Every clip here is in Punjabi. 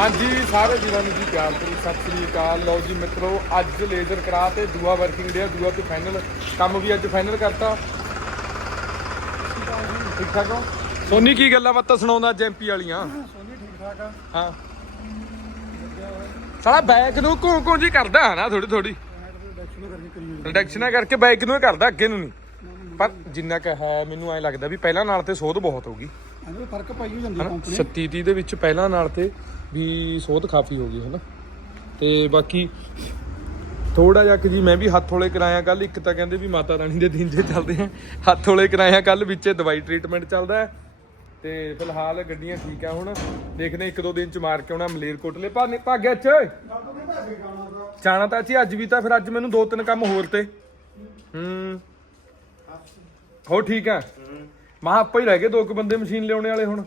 ਹਾਂਜੀ ਸਾਰੇ ਵੀਰਾਂ ਨੂੰ ਜੀ ਪਿਆਰ ਭਰੀ ਸਤਿ ਸ੍ਰੀ ਅਕਾਲ। ਲਓ ਜੀ ਮਿੱਤਰੋ ਅੱਜ ਲੇਜ਼ਰ ਕਰਾ ਤੇ ਦੂਆ ਵਰਕਿੰਗ ਡੇ ਆ ਦੂਆ ਤੇ ਫਾਈਨਲ ਕੰਮ ਵੀ ਅੱਜ ਫਾਈਨਲ ਕਰਤਾ। ਠੀਕ ਠਾਕ ਹੋ? ਸੋਨੀ ਕੀ ਗੱਲਾਂ ਬਾਤਾਂ ਸੁਣਾਉਂਦਾ ਜੈਂਪੀ ਵਾਲੀਆਂ? ਸੋਨੀ ਠੀਕ ਠਾਕ ਆ। ਹਾਂ। ਸਾਲਾ ਬੈਕ ਨੂੰ ਘੂੰ ਘੂੰ ਜੀ ਕਰਦਾ ਹੈ ਨਾ ਥੋੜੀ ਥੋੜੀ ਰਿਡਕਸ਼ਨਾਂ ਕਰਕੇ ਬੈਕ ਨੂੰ ਹੀ ਕਰਦਾ ਅੱਗੇ ਨੂੰ ਨਹੀਂ। ਪਰ ਜਿੰਨਾ ਕੁ ਹੈ ਮੈਨੂੰ ਐ ਲੱਗਦਾ ਵੀ ਪਹਿਲਾਂ ਨਾਲ ਤੇ ਸੋਧ ਬਹੁਤ ਹੋਗੀ ਇਹਦੇ ਫ਼ਰਕ ਪਾਈ ਹੋ ਜਾਂਦੀ ਕੰਪਨੀ 36 30 ਦੇ ਵਿੱਚ ਪਹਿਲਾਂ ਨਾਲ ਤੇ ਵੀ ਸੋਧ ਕਾਫੀ ਹੋ ਗਈ ਹਨਾ? ਤੇ ਬਾਕੀ ਥੋੜਾ ਜਿਹਾ ਕਿ ਜੀ ਮੈਂ ਵੀ ਹੱਥ ਹੌਲੇ ਕਰਾਇਆ ਕੱਲ ਇੱਕ ਤਾਂ ਕਹਿੰਦੇ ਵੀ ਮਾਤਾ ਰਾਣੀ ਦੇ ਦਿਨ ਜੇ ਚੱਲਦੇ ਆ ਹੱਥ ਹੌਲੇ ਕਰਾਇਆ ਕੱਲ ਵਿੱਚੇ ਦਵਾਈ ਟ੍ਰੀਟਮੈਂਟ ਚੱਲਦਾ। ਤੇ ਫਿਲਹਾਲ ਗੱਡੀਆਂ ਠੀਕ ਆ ਹੁਣ ਦੇਖਦੇ ਇੱਕ ਦੋ ਦਿਨ ਚ ਮਾਰ ਕੇ ਆਉਣਾ ਮਲੇਰਕੋਟਲੇ। ਭਾਨੇ ਭਾਗਿਆ ਚ ਜਾਣਾ ਤਾਂ ਅਸੀਂ ਅੱਜ ਵੀ ਤਾਂ ਫਿਰ ਅੱਜ ਮੈਨੂੰ ਦੋ ਤਿੰਨ ਕੰਮ ਹੋਰ ਤੇ। ਹੂੰ। ਹੋ ਠੀਕ ਆ? ਮਾ ਆਪਾਂ ਹੀ ਰਹਿ ਗਏ ਦੋ ਕੁ ਬੰਦੇ ਮਸ਼ੀਨ ਲਿਆਉਣੇ ਵਾਲੇ ਹੁਣ।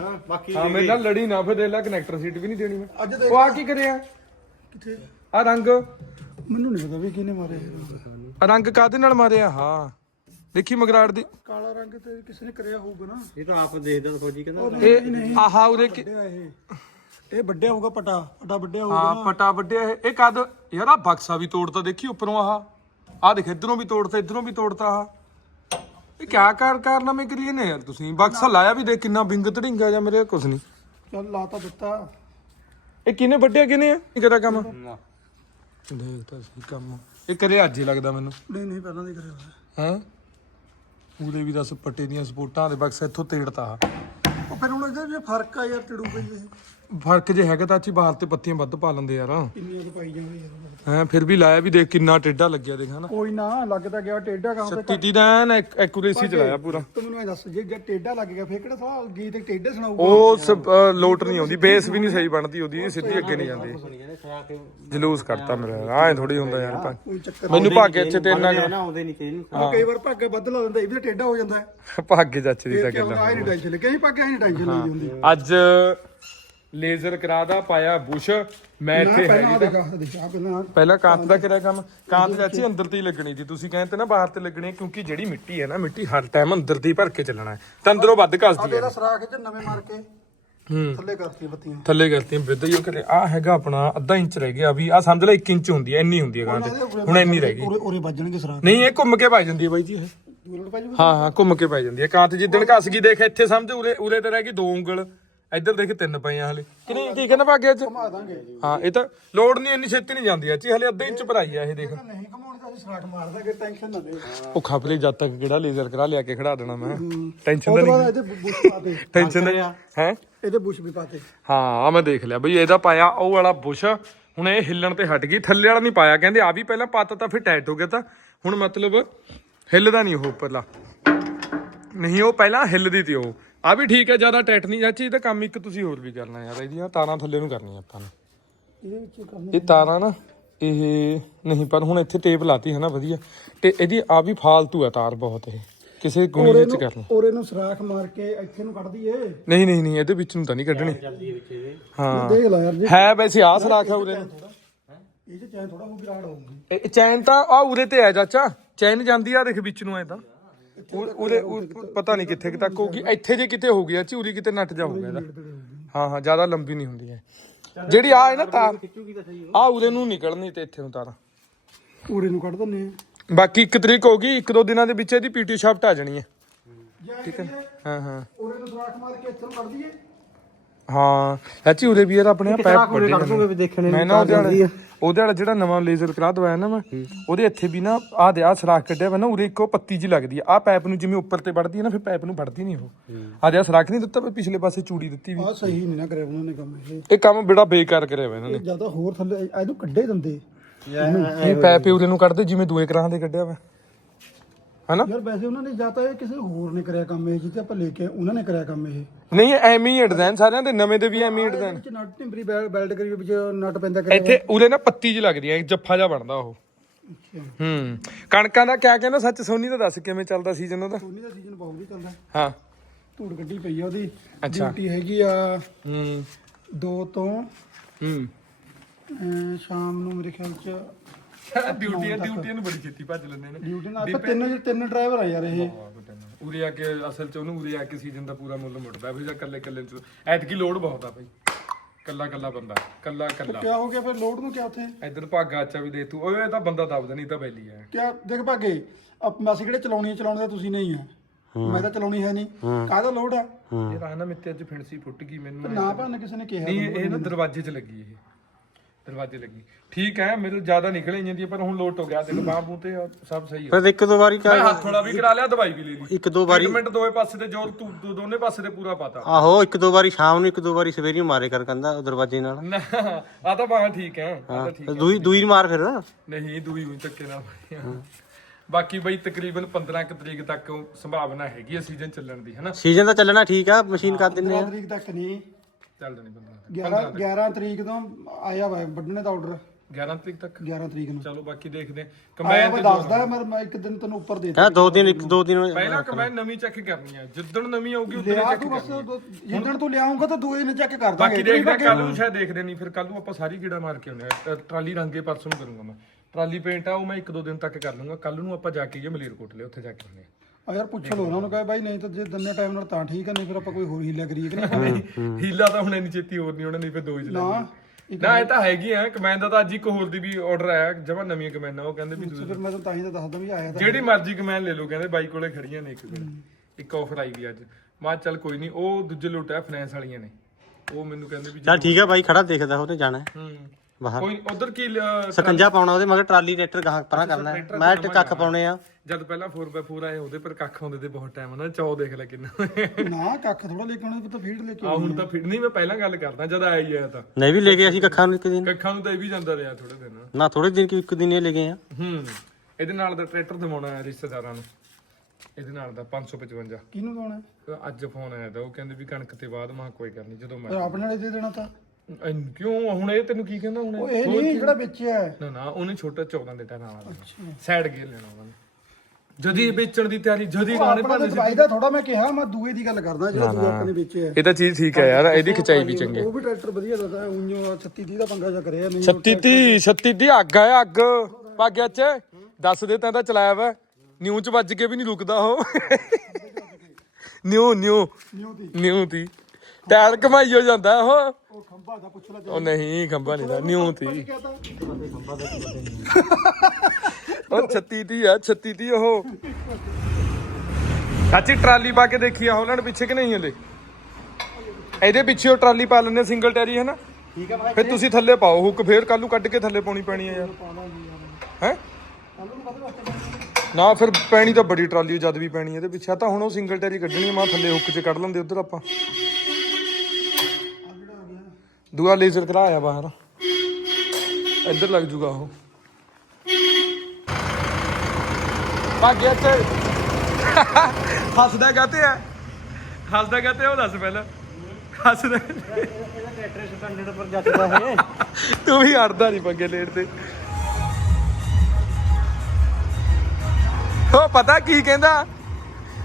ਹਾਂ ਬਾਕੀ ਹਾਂ ਮੇਰੇ ਨਾਲ ਲੜੀ ਨਾ ਫਿਰ ਦੇ ਲੈ ਕਨੈਕਟਰ ਸੀਟ ਵੀ ਨਹੀਂ ਦੇਣੀ ਮੈਂ। ਅੱਜ ਦੇਖ ਉਹ ਆ ਕੀ ਕਰਿਆ? ਕਿੱਥੇ? ਆ ਰੰਗ। ਮੈਨੂੰ ਨਹੀਂ ਪਤਾ ਵੀ ਕਿਹਨੇ ਮਾਰੇ ਇਹ। ਆਹ ਰੰਗ ਕਾਦੇ ਨਾਲ ਮਾਰਿਆ? ਹਾਂ। ਦੇਖੀ ਮਗਰਾੜ ਦੀ। ਕਾਲਾ ਰੰਗ ਤੇ ਕਿਸੇ ਨੇ ਕਰਿਆ ਹੋਊਗਾ ਨਾ। ਇਹ ਤਾਂ ਆਪ ਦੇਖਦਾ ਫੌਜੀ ਕਹਿੰਦਾ। ਇਹ ਆਹਾ ਉਹਦੇ ਕੀ ਵੱਡਿਆ ਇਹ। ਇਹ ਵੱਡਿਆ ਹੋਊਗਾ ਪਟਾ ਪਟਾ ਵੱਡਿਆ ਹੋਊਗਾ ਹਾਂ ਪਟਾ ਵੱਡਿਆ ਇਹ। ਇਹ ਕਦ ਯਾਰ ਆ ਬਕਸਾ ਵੀ ਤੋੜਤਾ ਦੇਖੀ ਉੱਪਰੋਂ ਆਹ। ਆ ਦੇਖ ਇਧਰੋਂ ਵੀ ਤੋੜਤਾ ਇਧਰੋਂ ਵੀ ਤੋੜਤਾ ਆਹ। ਇਹ ਕਿਆ ਕਾਰ ਕਾਰਨਾਮੇ ਕਰੀਏ ਨੇ ਯਾਰ ਤੁਸੀਂ? ਬਕਸਾ ਲਾਇਆ ਵੀ ਦੇਖ ਕਿੰਨਾ ਬਿੰਗ ਧੜਿੰਗਾ ਜਾਂ ਮੇਰੇ ਕੁਛ ਨਹੀਂ। ਚੱਲ ਲਾ ਤਾਂ ਦਿੱਤਾ। ਇਹ ਕਿਨੇ ਵੱਡਿਆ ਕਿਨੇ ਆ? ਕੀ ਕਰਾ ਕੰਮ? ਦੇਖ ਤਾਂ ਸਹੀ ਕੰਮ। ਇਹ ਕਰੇ ਅੱਜ ਹੀ ਲੱਗਦਾ ਮੈਨੂੰ। ਨਹੀਂ ਨਹੀਂ ਪਹਿਲਾਂ ਦੀ ਕਰਿਆ ਹੈ? ਉਹਦੇ ਵੀ ਦੱਸ ਪੱਟੇ ਦੀਆਂ ਸਪੋਰਟਾਂ ਦੇ ਬਕਸਾ ਇੱਥੋਂ ਤੇੜਤਾ। ਉਹ ਫਿਰ ਹੁਣ ਇਹਦੇ ਵਿੱਚ ਫ਼ਰਕ ਆ ਯਾਰ ਟੜੂਗਾ ਜੀ ਇਹ। ਫ਼ਰਕ ਜੇ ਹੈਗਾ ਤਾਂ ਅੱਛੀ ਬਾਹਰ ਤੇ ਪੱਤੀਆਂ ਵੱਧ ਪਾ ਲੈਂਦੇ ਯਾਰ। ਕਿੰਨੀਆਂ ਕੁ ਪਾਈ ਜਾਵੇ ਯਾਰ। ਹੈ ਫਿਰ ਵੀ ਲਾਇਆ ਵੀ ਦੇਖ ਕਿੰਨਾ ਟੇਢਾ ਲੱਗਿਆ ਦੇਖ ਹਨਾ? ਕੋਈ ਨਾ ਲੱਗਦਾ ਗਿਆ ਟੇਡਾ ਕੰਮ ਤੇ ਸੱਤੀ ਦਾ ਐਨ ਐਕੂਰੇਸੀ ਚ ਲਾਇਆ ਪੂਰਾ। ਤੂੰ ਮੈਨੂੰ ਇਹ ਦੱਸ ਜੇ ਜੇ ਟੇਡਾ ਲੱਗ ਗਿਆ ਫੇਰ ਕਿਹੜਾ ਸਾਲਾ ਗੀਤ ਟੇਡੇ ਸੁਣਾਊਗਾ? ਉਹ ਸ- ਲੋਟ ਨਹੀਂ ਆਉਂਦੀ ਬੇਸ ਵੀ ਨਹੀਂ ਸਹੀ ਬਣਦੀ ਉਹਦੀ ਸਿੱਧੀ ਅੱਗੇ ਨਹੀਂ ਜਾਂਦੀ। ਕਹਿੰਦੇ ਸਿਆ ਕੇ ਜਲੂਸ ਕੱਟਤਾ ਮੇਰਾ ਐ ਥੋੜੀ ਹੁੰਦਾ ਯਾਰ ਭਾ- ਕੋਈ ਚੱਕਰ ਮੈਨੂੰ ਭਾਗੇ ਚ ਤੇ ਇੰਨਾ ਨਾ ਆਉਂਦੇ ਨਹੀਂ ਕਿਹਨੂੰ। ਆ ਕਈ ਵਾਰ ਭਾਗੇ ਵੱਧ ਲਾ ਦਿੰਦਾ ਇਹ ਵੀ ਟੇਡਾ ਹੋ ਜਾਂਦਾ। ਹੈ ਭਾਗੇ ਚਾਚੇ ਦੀ ਤਾਂ ਕਿਉਂ ਗੱਲ। ਆਈ ਨਹੀਂ ਟੈਨਸ਼ਨ ਲੈ ਕਈ ਭਾਗੇ ਨਹੀਂ ਟੈਨਸ਼ਨ ਲਈ ਹੁੰਦੀ। ਅੱਜ ਲੇਜ਼ਰ ਕਰਾ ਦਾ ਪਾਇਆ ਬੁਸ਼। ਮੈਂ ਇੱਥੇ ਪਹਿਲਾਂ ਹੈਗੀ ਦੇਖ ਦੇਖ ਪਹਿਲਾਂ ਕਾਂਤ ਦਾ ਕਰਿਆ ਕੰਮ? ਕਾਂਤ ਚਾਚੀ ਅੰਦਰ ਤੇ ਹੀ ਲੱਗਣੀ ਸੀ ਤੁਸੀਂ ਕਹਿੰਦੇ ਨਾ ਬਾਹਰ ਤੇ ਲੱਗਣੀ ਹੈ, ਕਿਉਂਕਿ ਜਿਹੜੀ ਮਿੱਟੀ ਹੈ ਨਾ ਮਿੱਟੀ ਹਰ ਟਾਈਮ ਅੰਦਰ ਦੀ ਭਰ ਕੇ ਚੱਲਣਾ ਹੈ। ਤਾਂ ਅੰਦਰੋਂ ਵੱਧ ਘਸਦੀ ਹੈ ਤੇਰਾ ਸਰਾਖ ਚ ਨਵੇਂ ਮਾਰ ਕੇ ਹੂੰ। ਥੱਲੇ ਕਰਤੀ ਬੱਤੀਆਂ। ਥੱਲੇ ਕਰਤੀਆਂ ਵਿਦ ਹੀ ਉਹ ਕਰੇ। ਆ ਹੈਗਾ ਆਪਣਾ ਅੱਧਾ ਇੰਚ ਰਹਿ ਗਿਆ। ਵੀ ਆ ਸਮਝ ਲੈ 1 ਇੰਚ ਹੁੰਦੀ ਹੈ ਇੰਨੀ ਹੁੰਦੀ ਹੈ ਗਾਂ ਤੇ। ਹੁਣ ਇੰਨੀ ਰਹਿ ਗਈ। ਉਰੇ ਉਰੇ ਵੱਜਣਗੇ ਸਰਾਖ। ਨਹੀਂ ਇਹ ਘੁੰਮ ਕੇ ਪੈ ਜਾਂਦੀ ਹੈ ਬਾਈ ਜੀ ਇਹ। ਦੂਰ ਪੈ ਜੂ ਹਾਂ ਹਾਂ ਘੁੰਮ ਕੇ ਪੈ ਜਾਂਦੀ ਹੈ। ਕਾਂਤ ਜਿੱਦਣ ਘਸ ਗਈ ਦੇਖ ਇੱਥੇ ਸਮਝ ਉਰੇ ਉਰੇ ਤੇ ਰਹਿ ਗਈ ਦੋ ਉਂਗਲ। ਇੱਧਰ ਦੇਖ ਤਿੰਨ ਪਏ ਆ ਹਲੇ। ਕਿ ਨਹੀਂ ਕੀ ਕਹਿੰਦਾ ਭਾਗਿਆ ਚ ਘੁਮਾ ਦਾਂਗੇ ਹਾਂ ਇਹ ਤਾਂ ਲੋਡ ਨਹੀਂ ਇੰਨੀ ਛੇਤੀ ਨਹੀਂ ਜਾਂਦੀ ਅੱਛੀ ਹਲੇ ਅੱਧਾ ਇੰਚ ਭਰਾਈ ਆ ਇਹ ਦੇਖ। ਨਹੀਂ ਘਮਾਉਣ ਦਾ ਅਸੀਂ ਸਰਾਖ ਮਾਰ ਦਾਂਗੇ ਟੈਨਸ਼ਨ ਨਾ ਦੇ। ਉਹ ਖਪਲੇ ਜਦ ਤੱਕ ਕਿਹੜਾ ਲੇਜ਼ਰ ਕਰਾ ਲਿਆ ਕੇ ਖੜਾ ਦੇਣਾ ਮੈਂ। ਟੈਨਸ਼ਨ ਉਹ ਤਾਂ ਨਹੀਂ। ਬਾਅਦ ਇਹਦੇ ਬੁਸ਼ ਪਾਤੇ ਟੈਨਸ਼ਨ ਨਹੀਂ ਹੈ ਇਹਦੇ ਬੁਸ਼ ਵੀ ਪਾਤੇ ਹਾਂ ਆ ਮੈਂ ਦੇਖ ਲਿਆ। ਬਈ ਇਹਦਾ ਪਾਇਆ ਉਹ ਵਾਲਾ ਬੁਸ਼ ਹੁਣ ਇਹ ਹਿੱਲਣ ਤੇ ਹਟ ਗਈ। ਥੱਲੇ ਵਾਲਾ ਨਹੀਂ ਪਾਇਆ। ਕਹਿੰਦੇ ਆ ਵੀ ਪਹਿਲਾਂ ਪਾਤਾ ਤਾਂ ਫਿਰ ਟਾਈਟ ਹੋ ਗਿਆ ਤਾਂ। ਹੁਣ ਮਤਲਬ ਹਿੱਲਦਾ ਨਹੀਂ ਉਹ ਉੱਪਰਲਾ। ਨਹੀਂ ਉਹ ਪਹਿਲਾਂ ਹਿੱਲਦੀ ਤੀ ਉਹ। ਆ ਵੀ ਠੀਕ ਹੈ ਜ਼ਿਆਦਾ ਟਾਈਟ ਨਹੀਂ ਚਾਚੀ ਇਹਦਾ ਕੰਮ ਇੱਕ ਤੁਸੀਂ ਹੋਰ ਵੀ ਕਰਨਾ ਯਾਰ ਇਹਦੀਆਂ ਤਾਰਾਂ ਥੱਲੇ ਨੂੰ ਕਰਨੀਆਂ ਆਪਾਂ ਨੇ। ਇਹਦੇ ਵਿੱਚ ਕਰਨੇ ਇਹ ਤਾਰਾਂ ਨਾ ਇਹ ਨਹੀਂ ਪਰ ਹੁਣ ਇੱਥੇ ਟੇਪ ਲਾਤੀ ਹੈ ਨਾ ਵਧੀਆ। ਤੇ ਇਹਦੀ ਆ ਵੀ ਫਾਲਤੂ ਹੈ ਤਾਰ ਬਹੁਤ ਇਹ ਕਿਸੇ ਗੁਣੀ ਵਿੱਚ ਕਰਨੀ। ਔਰ ਇਹਨੂੰ ਸਰਾਖ ਮਾਰ ਕੇ ਇੱਥੇ ਨੂੰ ਕੱਢ ਦਈਏ ਨਹੀਂ ਨਹੀਂ ਨਹੀਂ ਇਹਦੇ ਵਿੱਚ ਨੂੰ ਤਾਂ ਨਹੀਂ ਕੱਢਣੀ। ਹਾਂ। ਦੇਖ ਲੈ ਯਾਰ ਜੀ ਹੈ ਵੈਸੇ ਆ ਸਰਾਖ ਹੈ ਉਰੇ ਨੂੰ ਇਹ ਚ ਚਾਹੇ ਥੋੜਾ ਹੋ ਵਿਰਾੜ ਹੋਊਗੀ। ਇਹ ਚੈਨ ਤਾਂ ਆ ਉਰੇ ਤੇ ਹੈ ਚਾਚਾ ਚੈਨ ਜਾਂਦੀ ਆ ਦੇਖ ਵਿੱਚ ਨੂੰ ਐ ਤਾਂ। ਉ- ਉਰੇ ਉ- ਪਤਾ ਨਹੀਂ ਕਿੱਥੇ ਕੁ ਤੱਕ ਹੋਊਗੀ। ਇੱਥੇ ਜੇ ਕਿਤੇ ਹੋ ਗਿਆ ਚੂਰੀ ਕਿਤੇ ਨੱਟ ਜਾ ਹੋ ਗਿਆ ਇਹਦਾ ਹਾਂ ਹਾਂ ਜ਼ਿਆਦਾ ਲੰਬੀ ਨਹੀਂ ਹੁੰਦੀ ਹੈ ਜਿਹੜੀ ਆ ਹੈ ਨਾ ਤਾਰ ਆ ਉਰੇ ਨੂੰ ਨਿਕਲਣੀ ਤੇ ਇੱਥੇ ਨੂੰ ਤਾਰ। ਉਰੇ ਨੂੰ ਕੱਢ ਦਿੰਨੇ ਆ। ਬਾਕੀ ਇੱਕ ਤਰੀਕ ਹੋਗੀ ਇੱਕ ਦੋ ਦਿਨਾਂ ਦੇ ਵਿੱਚ ਇਹਦੀ ਪੀਟੀ ਸ਼ਾਫਟ ਆ ਜਾਣੀ ਹੈ। ਠੀਕ ਹੈ? ਹਾਂ ਹਾਂ। ਉਰੇ ਨੂੰ ਸਰਾਖ ਮਾਰ ਕੇ ਇੱਥੇ ਨੂੰ ਕੱਢ ਦਈਏ। ਹਾਂ ਚਾਚੀ ਉਰੇ ਵੀ ਆਪਣੇ ਪੈਪ ਕੱਢ ਦੂੰਗੇ ਵੀ ਦੇਖਣੇ ਮੈਂ ਨਾ ਉਹਦੇ ਵਾਲਾ ਉਹਦੇ ਵਾਲਾ ਜਿਹੜਾ ਨਵਾਂ ਲੇਜ਼ਰ ਕਰਾ ਦਵਾਇਆ ਨਾ ਮੈਂ ਉਹਦੇ ਇੱਥੇ ਵੀ ਨਾ ਆ ਦੇ ਆ ਸਰਾਖ ਕੱਢਿਆ ਵਾ ਨਾ ਉਰੇ ਇੱਕੋ ਪੱਤੀ ਜੀ ਲੱਗਦੀ ਆ। ਆ ਪੈਪ ਨੂੰ ਜਿਵੇਂ ਉੱਪਰ ਤੇ ਵੜਦੀ ਹੈ ਨਾ ਫਿਰ ਪੈਪ ਨੂੰ ਵੜਦੀ ਨਹੀਂ ਉਹ। ਆ ਦੇ ਸਰਾਖ ਨਹੀਂ ਦਿੱਤਾ ਪਰ ਪਿਛਲੇ ਪਾਸੇ ਚੂੜੀ ਦਿੱਤੀ ਵੀ। ਆ ਸਹੀ ਨਹੀਂ ਨਾ ਕਰਿਆ ਉਹਨਾਂ ਨੇ ਕੰਮ ਇਹ। ਇਹ ਕੰਮ ਬੜਾ ਬੇਕਾਰ ਕਰਿਆ ਵਾ ਇਹਨਾਂ ਨੇ। ਜ਼ਿਆਦਾ ਹੋਰ ਥੱਲੇ ਇਹਨੂੰ ਕੱਢੇ ਦਿੰਦੇ। ਇਹ ਪੈਪ ਉਰੇ ਨੂੰ ਕੱਢਦੇ ਜਿਵੇਂ ਦੂਏ ਕਰਾਂ ਦੇ ਕੱਢਿਆ ਵਾ। ਹਨਾ? ਯਾਰ ਵੈਸੇ ਉਹਨਾਂ ਨੇ ਜਾਂ ਤਾਂ ਇਹ ਕਿਸੇ ਹੋਰ ਨੇ ਕਰਿਆ ਕੰਮ ਇਹ ਜਿੱਤੇ ਆਪਾਂ ਲੈ ਕੇ ਆਏ, ਉਹਨਾਂ ਨੇ ਕਰਿਆ ਕੰਮ ਇਹ। ਨਹੀਂ ਐਵੇਂ ਹੀ ਡਿਜ਼ਾਈਨ ਸਾਰਿਆਂ ਦੇ ਨਵੇਂ ਦੇ ਵੀ ਐਵੇਂ ਹੀ ਡਿਜ਼ਾਈਨ ਵਿੱਚ ਨਟ ਟਿੰਬਰੀ ਬੈਲਟ ਕਰੀ ਵਿੱਚ ਨਟ ਪੈਂਦਾ ਕਰਿਆ ਇੱਥੇ ਉਰੇ ਨਾ ਪੱਤੀ ਜੀ ਲੱਗਦੀ ਐ ਜੱਫਾ ਜਾ ਬਣਦਾ ਉਹ। ਹੂੰ ਕਣਕਾਂ ਦਾ ਕਿਆ ਕਹਿੰਦਾ ਸੱਚ ਸੋਨੀ ਤਾਂ ਦੱਸ ਕਿਵੇਂ ਚੱਲਦਾ ਸੀਜ਼ਨ ਉਹਦਾ? ਸੋਨੀ ਦਾ ਸੀਜ਼ਨ ਬਹੁਤ ਹੀ ਚੱਲਦਾ। ਹਾਂ। ਧੂੜ ਗੱਡੀ ਪਈ ਆ ਉਹਦੀ। ਅੱਛਾ। ਡਿਊਟੀ ਹੈਗੀ ਆ ਹੂੰ। 2 ਤੋਂ ਹੂੰ। ਸ਼ਾਮ ਨੂੰ ਮੇਰੇ ਖਿਆਲ ਚ ਡਿਊਟੀਆਂ ਡਿਊਟੀਆਂ ਨੂੰ ਬੜੀ ਛੇਤੀ ਭੱਜ ਲੈਂਦੇ ਨੇ। ਡਿਊਟੀ ਨਾਲ ਆਪਾਂ ਤਿੰਨ ਤਿੰਨ ਡਰਾਈਵਰ ਆ ਯਾਰ ਇਹ। ਉਰੇ ਆ ਕੇ ਅਸਲ ਚ ਉਹਨੂੰ ਉਰੇ ਆ ਕੇ ਸੀਜ਼ਨ ਦਾ ਪੂਰਾ ਮੁੱਲ ਮੁੜਦਾ ਫਿਰ ਜਾਂ ਕੱਲੇ ਕੱਲੇ ਚ ਐਤਕੀ ਲੋਡ ਬਹੁਤ ਆ ਭਾਈ ਕੱਲਾ ਕੱਲਾ ਬੰਦਾ ਕੱਲਾ ਕੱਲਾ ਕਿਆ ਹੋ ਗਿਆ ਫਿਰ? ਲੋਡ ਨੂੰ ਕਿਆ ਉੱਥੇ? ਇੱਧਰ ਭਾਗਾ ਅੱਛਾ ਵੀ ਦੇ ਤੂੰ। ਓਏ ਇਹ ਤਾਂ ਬੰਦਾ ਦਬਦ ਨਹੀਂ ਤਾਂ ਬੈਲੀ ਆ। ਕਿਆ? ਦੇਖ ਭਾਗੇ ਅਸੀਂ ਕਿਹੜੇ ਚਲਾਉਣੀ ਚਲਾਉਣੇ ਤਾਂ ਤੁਸੀਂ ਨਹੀਂ ਆ। ਮੈਂ ਤਾਂ ਚਲਾਉਣੀ ਹੈ ਨਹੀਂ। ਕਾਹਦਾ ਲੋਡ ਆ? ਇਹ ਤਾਂ ਨਾ ਮਿੱਤੇ ਅੱਜ ਫਿੰਸੀ ਫੁੱਟ ਗਈ ਮੈਨੂੰ ਨਾ ਭਾਵੇਂ ਕਿਸੇ ਨੇ ਕਿਹਾ ਨਹੀਂ ਇਹ ਨਾ ਦਰਵਾਜ਼ੇ 'ਚ ਲੱਗੀ ਇਹ। ਦਰਵਾਜ਼ੇ ਲੱਗੀ। ਠੀਕ ਹੈ ਮੇਰੇ ਤੋਂ ਜ਼ਿਆਦਾ ਨਿਕਲ ਜਾਂਦੀ ਹੈ ਪਰ ਹੁਣ ਲੋਟ ਹੋ ਗਿਆ। ਦੇਖੋ ਬਾਹ ਤੇ ਸਭ ਸਹੀ ਹੈ ਫਿਰ ਇੱਕ ਦੋ ਵਾਰੀ ਮੈਂ ਕਰ ਹੱਥ ਥੋੜਾ ਵੀ ਕਰਾ ਲਿਆ ਦਵਾਈ ਵੀ ਲੈ ਲਈ। ਇੱਕ ਦੋ ਵਾਰੀ ਟ੍ਰੀਟਮੈਂਟ ਦੋਵੇਂ ਪਾਸੇ ਤੇ ਜੋਰ ਤੂੰ ਦੋ- ਦੋਨੇ ਪਾਸੇ ਤੇ ਪੂਰਾ ਪਾਤਾ। ਆਹੋ ਇੱਕ ਦੋ ਵਾਰੀ ਸ਼ਾਮ ਨੂੰ ਇੱਕ ਦੋ ਵਾਰੀ ਸਵੇਰੀ ਮਾਰੇ ਕਰ ਕੰਦਾ ਦਰਵਾਜ਼ੇ ਨਾਲ। ਨਾ ਆ ਤਾਂ ਬਾਹ ਠੀਕ ਹੈ ਆ ਤਾਂ ਠੀਕ ਤੇ ਦੂਈ ਦੂਈ ਮਾਰ ਫਿਰ। ਨਹੀਂ ਦੂਈ ਹੋਈ ਧੱਕੇ ਨਾਲ ਮਾਰੀ ਆ। ਬਾਕੀ ਬਈ ਤਕਰੀਬਨ 15 ਕੁ ਤਰੀਕ ਤੱਕ ਸੰਭਾਵਨਾ ਹੈਗੀ ਹੈ ਸੀਜ਼ਨ ਚੱਲਣ ਦੀ ਹੈਨਾ? ਸੀਜ਼ਨ ਤਾਂ ਚੱਲਣਾ ਠੀਕ ਆ ਮਸ਼ੀਨ ਕਰ ਦਿੰਨੇ 15 ਆ। ਤਰੀਕ ਤੱਕ ਨਹੀਂ। ਚੱਲਦਾ ਨਹੀਂ 15 11 11 ਤਰੀਕ। ਤੋਂ ਆਇਆ ਵਾ ਵੱਢਣੇ ਦਾ ਆਰਡਰ 11 ਤਰੀਕ ਤੱਕ? 11 ਤਰੀਕ ਨੂੰ। ਚਲੋ ਬਾਕੀ ਦੇਖਦੇ ਹਾਂ। ਆਇਆ ਕੰਬਾਈਨ ਵਾ ਤੇ ਦੱਸਦਾ ਮੈਂ ਮੈਂ ਇੱਕ ਦਿਨ ਤੈਨੂੰ ਉੱਪਰ ਦੇ ਹਾਂ ਦੋ ਦਿਨ ਇੱਕ ਦੋ ਦਿਨ ਪਹਿਲਾਂ ਕੰਬਾਈਨ ਨਵੀਂ ਚੈੱਕ ਕਰਨੀ ਆ। ਜਿੱਦਣ ਨਵੀਂ ਆਊਗੀ ਉਦੋਂ ਲਿਆ ਚੈੱਕ ਤੂੰ ਬਸ ਕਰਨੀ ਆ। ਦੋ- ਜਿੱਦਣ ਤੂੰ ਲਿਆਉਂਗਾ ਤਾਂ ਦੂਏ ਦਿਨ ਚੈੱਕ ਕਰ ਬਾਕੀ ਦਾਂਗੇ। ਦੇਖਦੇ ਕੱਲ ਨੂੰ ਸ਼ਾਇਦ ਦੇਖਦੇ ਨਹੀਂ ਫਿਰ ਕੱਲ ਨੂੰ ਆਪਾਂ ਸਾਰੀ ਕੀੜਾ ਮਾਰ ਕੇ ਆਉਣੇ ਆ ਟ- ਟਰਾਲੀ ਰੰਗੇ ਪਰਸੋਂ ਨੂੰ ਕਰੂੰਗਾ ਮੈਂ। ਟਰਾਲੀ ਪੇਂਟ ਆ ਉਹ ਮੈਂ ਇੱਕ ਦੋ ਦਿਨ ਤੱਕ ਕਰ ਲੂੰਗਾ। ਕੱਲ ਨੂੰ ਆਪਾਂ ਜਾ ਕੇ ਜੇ ਮਲੇਰਕੋਟ ਲਿਆ ਉੱਥੇ ਜਾ ਕੇ ਆਉਣੇ ਆ ਯਾਰ ਪੁੱਛ ਲੋ ਉਹਨਾਂ ਨੂੰ ਕਹੇ ਬਾਈ ਨਹੀਂ ਤਾਂ ਜੇ ਦੰਨੇ ਟਾਈਮ ਨਾਲ ਤਾਂ ਠੀਕ ਹੈ ਨਹੀਂ ਫਿਰ ਆਪਾਂ ਕੋਈ ਹੋਰ ਹੀਲਾ ਕਰੀਏ ਕਿ ਨਹੀਂ? ਹੀਲਾ ਤਾਂ ਹੁਣ ਇੰਨੀ ਛੇਤੀ ਹੋਰ ਨਹੀਂ ਹੋਣਾ ਨਹੀਂ ਫਿਰ ਦੋ ਹੀ ਨਾ ਚਲਾਉਂਗੇ ਨਾ ਇਹ ਤਾਂ ਹੈਗੀ ਆ ਕਮੈਨ ਦਾ ਤਾਂ ਅੱਜ ਇੱਕ ਹੋਰ ਦੀ ਵੀ ਆਰਡਰ ਆਇਆ ਜਮਾ ਨਵੀਂ ਕਮੈਨ ਆ ਉਹ ਕਹਿੰਦੇ ਵੀ ਤੁਸੀਂ ਫਿਰ ਮੈਂ ਤਾਂ ਤਾਂ ਹੀ ਤਾਂ ਦੱਸਦਾ ਵੀ ਆਇਆ ਤਾਂ ਜਿਹੜੀ ਮਰਜ਼ੀ ਕਮੈਨ ਲੈ ਲਓ ਕਹਿੰਦੇ ਬਾਈ ਕੋਲੇ ਖੜੀਆਂ ਨੇ ਇੱਕ ਕੋਲ ਇੱਕ ਆਫਰ ਆਈ ਵੀ ਅੱਜ। ਮੈਂ ਚੱਲ ਕੋਈ ਨਹੀਂ ਉਹ ਦੂਜੇ ਲੁੱਟ ਹੈ ਫਾਈਨੈਂਸ ਵਾਲੀਆਂ ਨੇ। ਉਹ ਮੈਨੂੰ ਕਹਿੰਦੇ ਵੀ ਚੱਲ ਠੀਕ ਆ ਬਾਈ ਖੜਾ ਦੇਖਦਾ ਉਹਨੇ ਜਾਣਾ। ਹੂੰ। ਬਾਹਰ ਕੋਈ ਉਧਰ ਕੀ ਸਕੰਜਾ ਪਾਉਣਾ ਉਹਦੇ ਮਗਰ ਟਰਾਲੀ ਟਰੈਕਟਰ ਗਾਹਕ ਪਰਾਂ ਕਰਨਾ। ਹੈ। ਮੈਂ ਤੇ ਕੱਖ ਪਾਉਣੇ ਆ। ਜਦ ਪਹਿਲਾਂ 4x4 ਆਏ ਉਹਦੇ ਪਰ ਕੱਖ ਆਉਂਦੇ ਤੇ ਬਹੁਤ ਟਾਈਮ ਉਹਨਾਂ ਚੌ ਦੇਖ ਲੈ ਕਿੰਨਾ। ਨਾ ਕੱਖ ਥੋੜਾ ਲੈ ਕੇ ਆਉਣਾ ਤਾਂ ਫੀਡ ਲੈ ਕੇ ਆ ਹੁਣ ਤਾਂ ਫਿਰ ਨਹੀਂ ਮੈਂ ਪਹਿਲਾਂ ਗੱਲ ਕਰਦਾ ਜਦ ਆਇਆ ਹੀ ਆਇਆ ਤਾਂ। ਨਹੀਂ ਵੀ ਲੈ ਗਏ ਅਸੀਂ ਕੱਖਾਂ ਨੂੰ ਇੱਕ ਦਿਨ। ਕੱਖਾਂ ਨੂੰ ਤਾਂ ਇਹ ਵੀ ਜਾਂਦਾ ਰਿਹਾ ਥੋੜੇ ਦਿਨ। ਨਾ ਥੋੜੇ ਦਿਨ ਕਿ ਇੱਕ ਦਿਨ ਇਹ ਲੈ ਗਏ ਆ ਹੂੰ ਇਹਦੇ ਨਾਲ ਦਾ ਟਰੈਕਟਰ ਦਵਾਉਣਾ ਹੈ ਰਿਸ਼ਤੇਦਾਰਾਂ ਨੂੰ। ਇਹਦੇ ਨਾਲ ਦਾ 555 ਕਿਹਨੂੰ ਦੋਣਾ ਅੱਜ ਫੋਨ ਆਇਆ ਤਾਂ ਉਹ ਕਹਿੰਦੇ ਵੀ ਕਣਕ ਤੇ ਬਾਅਦ ਮਾ ਕੋਈ ਗੱਲ ਨਹੀਂ ਜਦੋਂ ਮੈਂ ਪਰ ਆਪਣੇ ਨਾਲ ਦੇ ਦੇਣਾ ਤਾਂ। ਐਨ- ਕਿਉਂ? ਹੁਣ ਇਹ ਤੈਨੂੰ ਕੀ ਕਹਿੰਦਾ ਹੁਣ ਉਹ ਇਹ ਨਹੀਂ ਜਿਹੜਾ ਵੇਚਿਆ ਹੈ? ਨਾ ਨਾ ਉਹਨੇ ਛੋਟਾ 14 ਦੇ ਟਾਈਮ ਵਾਲਾ ਸਾਈਡ ਗੇਅਰ ਲੈਣਾ ਉਹਨਾਂ ਜਦੀ ਵੇਚਣ ਦੀ ਤਿਆਰੀ ਜਦੀ ਗਾਣੇ ਆਪਣਾ ਤਾਂ ਦਵਾਈ ਦਾ ਥੋੜਾ ਮੈਂ ਕਿਹਾ ਮੈਂ ਦੂਏ ਦੀ ਗੱਲ ਕਰਦਾ ਜਿਹੜਾ ਦੂਆ ਆਪਣੇ ਵੇਚਿਆ ਹੈ। ਇਹ ਤਾਂ ਚੀਜ਼ ਠੀਕ ਹੈ ਯਾਰ ਇਹਦੀ ਖਿਚਾਈ ਵੀ ਚੰਗੀ ਉਹ ਵੀ ਟਰੈਕਟਰ ਵਧੀਆ ਦੱਸਦਾ ਉਈਓ 36 30 ਦਾ ਪੰਗਾ ਜਾ ਕਰਿਆ ਨਹੀਂ 36 30 36 30 ਅੱਗ ਆ ਅੱਗ। ਭਾਗਿਆ ਚ। ਦੱਸ ਦੇ ਤਾਂ ਇਹਦਾ ਚਲਾਇਆ ਵਾ। ਨਿਊ ਚ ਵੱਜ ਕੇ ਵੀ ਨਹੀਂ ਰੁਕਦਾ ਉਹ। New new. ਨਿਊ ਦੀ ਨਿਊ ਤੀ। ਟਾਇਰ ਕਮਾਈ ਹੋ ਜਾਂਦਾ ਉਹ। ਉਹ ਖੰਭਾ ਦਾ ਪੁੱਛ ਲੈ ਉਹ ਨਹੀਂ ਖੰਭਾ ਨਹੀਂ ਦਾ ਨਿਊ ਤੀ। ਉਹ 36 ਤੀ ਆ 36 ਤੀ ਉਹ। ਚਾਚੀ ਟਰਾਲੀ ਪਾ ਕੇ ਦੇਖੀ ਆ ਹੋਲੈਂਡ ਪਿੱਛੇ ਕਿ ਨਹੀਂ ਹਲੇ? ਇਹਦੇ ਪਿੱਛੇ ਉਹ ਟਰਾਲੀ ਪਾ ਲੈਣੇ ਸਿੰਗਲ ਟੈਰੀ ਹੈ ਨਾ ਠੀਕ ਹੈ ਭਾਈ। ਫਿਰ ਤੁਸੀਂ ਥੱਲੇ ਪਾਓ ਹੁੱਕ ਫੇਰ ਕੱਲ ਕੱਢ ਕੇ ਥੱਲੇ ਪਾਉਣੀ ਪੈਣੀ ਹੈ ਯਾਰ। ਹੈ? ਨਾ ਫਿਰ ਪੈਣੀ ਤਾਂ ਬੜੀ ਟਰਾਲੀ ਜਦ ਵੀ ਪੈਣੀ ਇਹਦੇ ਪਿੱਛੇ। ਤਾਂ ਹੁਣ ਉਹ ਸਿੰਗਲ ਟੈਰੀ ਕੱਢਣੀ ਆ, ਮੈਂ ਥੱਲੇ ਹੁੱਕ 'ਚ ਕੱਢ ਲੈਂਦੇ ਉਧਰ ਆਪਾਂ। ਦੂਆ ਲੇਜ਼ਰ ਕਰਾ ਬਾਹਰ। ਇੱਧਰ ਲੱਗ ਜੂਗਾ ਉਹ। ਭਾਗਿਆ ਤੇ ਹੱਸਦਾ ਕਾਤੇ ਆ? ਹੱਸਦਾ ਕਾਤੇ ਉਹ ਦੱਸ ਪਹਿਲਾਂ। ਹੱਸਦਾ ਟਰੈਕਟਰ ਸਟੈਂਡਰਡ ਪਰ ਜੱਟਦਾ ਹੈ ਤੂੰ ਵੀ ਅੜਦਾ ਨਹੀਂ ਪੰਗੇ ਲੇਟ ਤੇ। ਉਹ ਪਤਾ ਕੀ ਕਹਿੰਦਾ?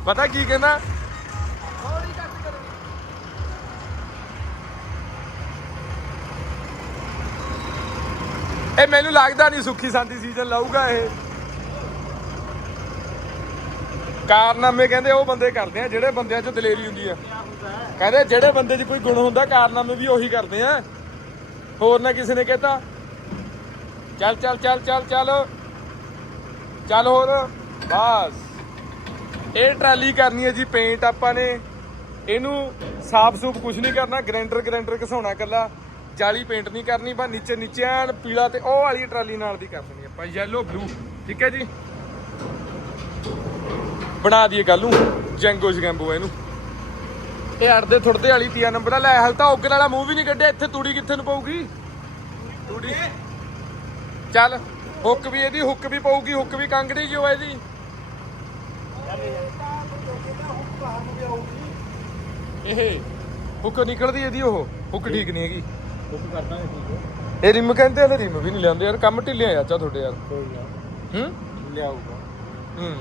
ਪਤਾ ਕੀ ਕਹਿੰਦਾ? ਇਹ ਮੈਨੂੰ ਲੱਗਦਾ ਨਹੀਂ ਸੁੱਖੀ ਸਾਂਦੀ ਸੀਜ਼ਨ ਲਾਊਗਾ ਇਹ। ਕਾਰਨਾਮੇ ਕਹਿੰਦੇ ਉਹ ਬੰਦੇ ਕਰਦੇ ਆ, ਜਿਹੜੇ ਬੰਦਿਆਂ 'ਚ ਦਲੇਰੀ ਹੁੰਦੀ ਆ। ਕਹਿੰਦੇ ਜਿਹੜੇ ਬੰਦੇ 'ਚ ਕੋਈ ਗੁਣ ਹੁੰਦਾ, ਕਾਰਨਾਮੇ ਵੀ ਉਹੀ ਕਰਦੇ ਆ। ਹੋਰ ਨਾ ਕਿਸੇ ਨੇ ਕਹਿਤਾ। ਚੱਲ ਚੱਲ ਚੱਲ ਚੱਲ ਚੱਲ। ਚੱਲ ਹੋਰ। ਬਸ। ਇਹ ਟਰਾਲੀ ਕਰਨੀ ਹੈ ਜੀ ਪੇਂਟ ਆਪਾਂ ਨੇ। ਇਹਨੂੰ ਸਾਫ਼ ਸੂਫ ਕੁਝ ਨਹੀਂ ਕਰਨਾ ਗ੍ਰੈਂਡਰ ਗ੍ਰੈਂਡਰ ਘਸਾਉਣਾ ਕੱਲਾ ਜਾਲੀ ਪੇਂਟ ਨਹੀਂ ਕਰਨੀ, ਬਸ ਨੀਚੇ ਨੀਚੇ ਐਨ ਪੀਲਾ ਤੇ ਉਹ ਵਾਲੀ ਟਰਾਲੀ ਨਾਲ ਦੀ ਕਰ ਦੇਣੀ ਆਪਾਂ ਯੈਲੋ ਬਲੂ ਠੀਕ ਹੈ ਜੀ? ਬਣਾ ਦਈਏ ਕੱਲ ਨੂੰ, ਜੈਂਗੋ ਜਗੈਂਬੋ ਇਹਨੂੰ। ਇਹ ਅੜਦੇ ਥੁੜਦੇ ਵਾਲੀ ਤੀਆ ਨੰਬਰ ਆ, ਲੈ ਹਲ ਤਾਂ ਉੱਗਣ ਵਾਲਾ ਮੂੰਹ ਵੀ ਨਹੀਂ ਕੱਢਿਆ, ਇੱਥੇ ਤੂੜੀ ਕਿੱਥੇ ਨੂੰ ਪਊਗੀ? ਤੂੜੀ। ਚੱਲ, ਹੁੱਕ ਵੀ ਇਹਦੀ, ਹੁੱਕ ਵੀ ਪਊਗੀ, ਹੁੱਕ ਵੀ ਕੰਗੜੀ ਜੋ ਇਹਦੀ। ਇਹ ਹੁੱਕ ਨਿਕਲਦੀ ਇਹਦੀ ਉਹ, ਹੁੱਕ ਠੀਕ ਨਹੀਂ ਹੈਗੀ। ਠੀਕ ਇਹ ਰਿਮ ਕਹਿੰਦੇ ਹਲੇ ਰਿਮ ਵੀ ਨਹੀਂ ਲਿਆਉਂਦੇ ਯਾਰ ਕੰਮ ਢਿੱਲਿਆ ਚਾਚਾ ਤੁਹਾਡੇ ਯਾਰ। ਕੋਈ ਨਾ। ਹੂੰ? ਲਿਆਊਗਾ। ਹੂੰ।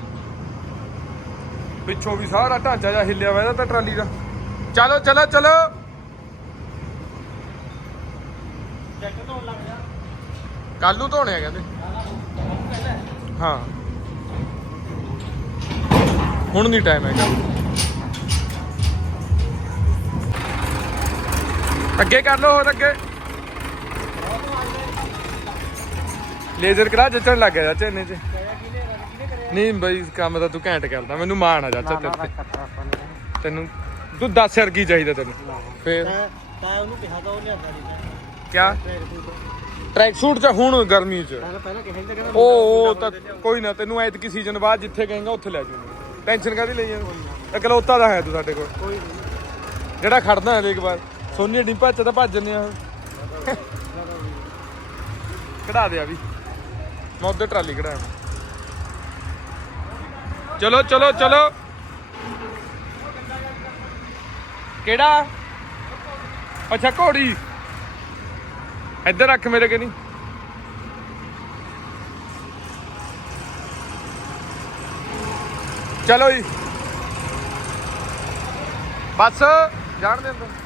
ਪਿੱਛੋਂ ਵੀ ਸਾਰਾ ਢਾਂਚਾ ਜਿਹਾ ਹਿੱਲਿਆ ਹੋਇਆ ਇਹਦਾ ਤਾਂ ਟਰਾਲੀ ਦਾ। ਚਲੋ ਚਲੋ ਚਲੋ। ਟਰੈਕਟਰ ਤੋਂ ਲੱਗ ਜਾ ਕੱਲ ਨੂੰ ਧੋਣੇ ਆ ਕਹਿੰਦੇ। ਹਾਂ। ਹੁਣ ਨਹੀਂ ਟਾਈਮ ਹੈਗਾ। ਅੱਗੇ ਕਰ ਲੋ ਹੋਰ ਅੱਗੇ। ਲੇਜ਼ਰ ਕਰਾ ਜੱਚਣ ਲੱਗ ਗਿਆ ਚਾਚਾ ਚ। ਨਹੀਂ ਬਈ ਕੰਮ ਤਾਂ ਤੂੰ ਘੈਂਟ ਕਰਦਾ ਮੈਨੂੰ ਮਾਣ ਆ ਚਾਚਾ ਤੇਰੇ ਤੇ ਤੈਨੂੰ। ਤੂੰ ਦੱਸ ਯਾਰ ਕੀ ਚਾਹੀਦਾ ਤੈਨੂੰ। ਫੇਰ? ਤਾਂ ਉਹਨੂੰ ਕਿਹਾ ਤਾਂ ਉਹ ਲਿਆਂਦਾ ਨਹੀਂ। ਕਿਆ? ਟਰੈਕ ਸੂਟ ਚ ਹੁਣ ਗਰਮੀ ਚ। ਉਹ ਉਹ ਤਾਂ ਕੋਈ ਨਾ ਤੈਨੂੰ ਐਤਕੀ ਸੀਜ਼ਨ ਬਾਅਦ ਜਿੱਥੇ ਕਹੇਗਾ ਉੱਥੇ ਲੈ ਜਾਊਂਗਾ। ਟੈਨਸ਼ਨ ਕਾਦੀ ਲਈ ਜਾਂਦਾ? ਇਕਲੌਤਾ ਦਾ ਹੈ ਤੂੰ ਸਾਡੇ ਕੋਲ। ਜਿਹੜਾ ਖੜਦਾ ਹੈ ਇੱਕ ਵਾਰ। ਸੋਨੀ ਡਿੰਪਾ ਚ ਤਾਂ ਭੱਜ ਜੰਨੇ ਆ। ਕਢਾ ਦੇ ਆ ਵੀ। ਮੈਂ ਉਧਰ ਟਰਾਲੀ ਕਢਾਇਆ ਚਲੋ ਚਲੋ ਚਲੋ। ਕਿਹੜਾ? ਅੱਛਾ, ਘੋੜੀ। ਇੱਧਰ ਰੱਖ ਮੇਰੇ ਕਿ ਨਹੀਂ ਚਲੋ ਜੀ। ਬਸ, ਜਾਣ ਦੇ ਅੰਦਰ।